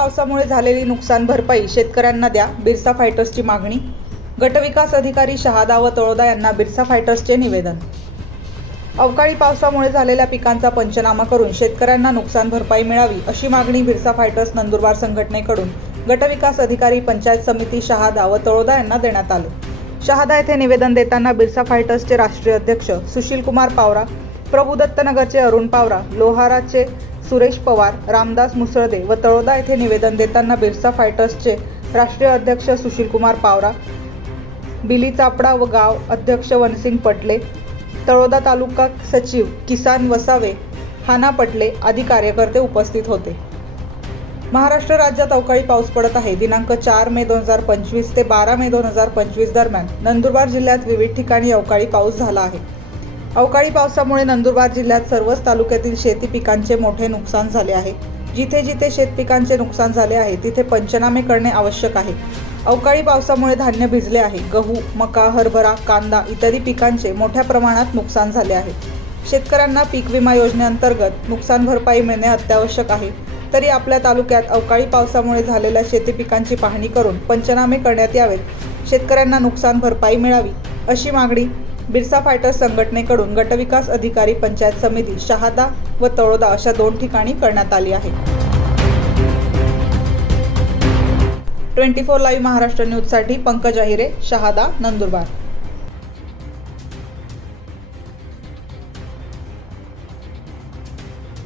पावसामुळे झालेली नुकसान भरपाई शेतकऱ्यांना द्या, बिरसा फायटर्सची मागणी। गटविकास अधिकारी शहादा व तळोदा यांना बिरसा फायटर्सचे निवेदन। अवकाळी पावसामुळे झालेल्या पिकांचा पंचनामा करून शेतकऱ्यांना नुकसान भरपाई मिळावी अशी मागणी बिरसा फायटर्स नंदुरबार संघटनेकडून गटविकास अधिकारी, पंचायत समिती शहादा व तळोदा यांना देण्यात आले। शहादा येथे निवेदन देताना बिरसा फायटर्सचे राष्ट्रीय अध्यक्ष सुशील कुमार पावरा, प्रभुदत्तनगरचे अरुण पावरा, लोहाराचे सुरेश पवार, रामदास मुसळदे व तळोदा येथे निवेदन देताना बिरसा फायटर्सचे राष्ट्रीय अध्यक्ष सुशील कुमार पावरा, बिली चापडा व गाव अध्यक्ष वनसिंग पटले, तळोदा तालुका सचिव किसान वसावे, हाना पटले आदी कार्यकर्ते उपस्थित होते। महाराष्ट्र राज्यात अवकाळी पाऊस पडत आहे। दिनांक 4 मे 2025 ते 12 मे 2025 दरम्यान नंदुरबार जिल्ह्यात विविध ठिकाणी अवकाळी पाऊस झाला आहे। अवकाळी पावसामुळे नंदुरबार जिल्ह्यात सर्वच तालुक्यातील शेती पिकांचे मोठे नुकसान झाले आहे। जिथे जिथे शेतपिकांचे नुकसान झाले आहे तिथे पंचनामे करणे आवश्यक आहे। अवकाळी पावसामुळे धान्य भिजले आहे। गहू, मका, हरभरा, कांदा इत्यादी पिकांचे मोठ्या प्रमाणात नुकसान झाले आहे। शेतकऱ्यांना पीक विमा योजनेअंतर्गत नुकसान भरपाई मिळणे अत्यावश्यक आहे। तरी आपल्या तालुक्यात अवकाळी पावसामुळे झालेल्या शेती पिकांची पाहणी करून पंचनामे करण्यात यावेत। शेतकऱ्यांना नुकसान भरपाई मिळावी अशी मागणी बिरसा फायटर्स संघटनेकडून गटविकास अधिकारी, पंचायत समिती शहादा व तळोदा अशा 2 ठिकाणी करण्यात आली आहे। 24 लाईव्ह महाराष्ट्र न्यूजसाठी पंकज अहिरे, शहादा, नंदुरबार।